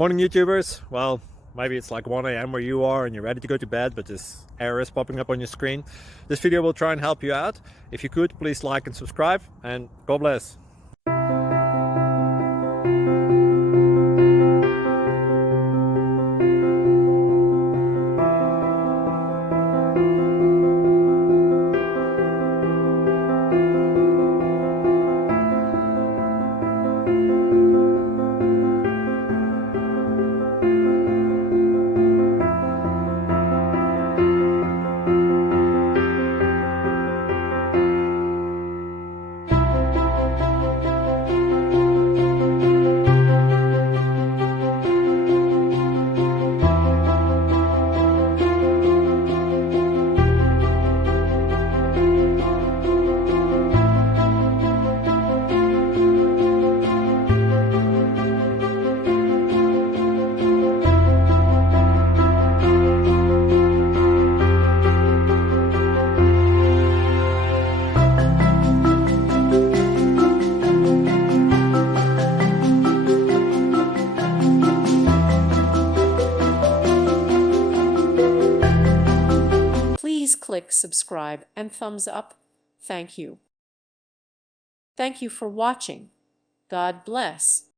Morning YouTubers. Well, maybe it's like 1 a.m. where you are and you're ready to go to bed, but this error is popping up on your screen. This video will try and help you out. If you could, please like and subscribe, and God bless. Please click subscribe and thumbs up. Thank you. Thank you for watching. God bless.